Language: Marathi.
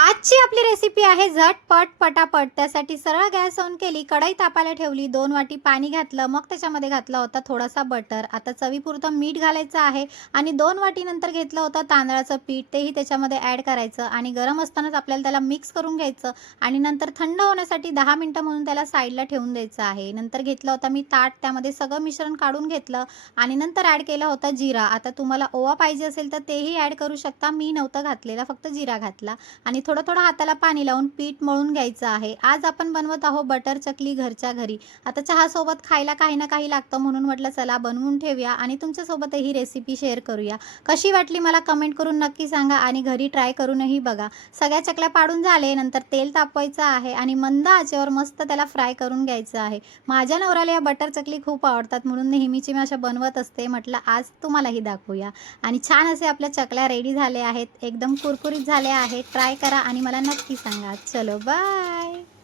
आजची आपली रेसिपी आहे झटपट पटापट. त्यासाठी सरळ गॅस ऑन केली, कढई तापायला ठेवली, 2 वाटी पाणी घातलं, मग त्याच्यामध्ये घातला होता थोडासा बटर. आता चवीपुरतं मीठ घालायचं आहे आणि 2 वाटी नंतर घेतलं होतं तांदळाचं पीठ, तेही त्याच्यामध्ये ॲड करायचं आणि गरम असतानाच आपल्याला त्याला मिक्स करून घ्यायचं आणि नंतर थंड होण्यासाठी 10 मिनिटं म्हणून त्याला साईडला ठेवून द्यायचं आहे. नंतर घेतलं होतं मी ताट, त्यामध्ये सगळं मिश्रण काढून घेतलं आणि नंतर ॲड केला होता जीरा. आता तुम्हाला ओवा पाहिजे असेल तर तेही ॲड करू शकता. मी नव्हतं घातलेला, फक्त जीरा घातला आणि थोडं-थोडं हाताला पाणी लावून पीठ मळून घ्यायचं आहे. आज आपण बनवत आहोत बटर चकली घरच्या घरी. आता चहासोबत खायला काही ना काही लागतं म्हणून म्हटलं चला बनवून ठेवूया आणि तुमच्यासोबत ही रेसिपी शेअर करूया. कशी वाटली मला कमेंट करून नक्की सांगा आणि घरी ट्राय करूनही बघा. सगळ्या चकल्या पाडून झाले, नंतर तेल तापवायचं आहे आणि मंद आचेवर मस्त त्याला फ्राय करून घ्यायचं आहे. माझ्या नवऱ्याला या बटर चकली खूप आवडतात म्हणून नेहमीची मी अशा बनवत असते. म्हटलं आज तुम्हालाही दाखवूया आणि छान असे आपल्या चकल्या रेडी झाले आहेत. एकदम कुरकुरीत झाले आहेत. ट्राय करा आणि मला नक्की सांगा. चलो बाय.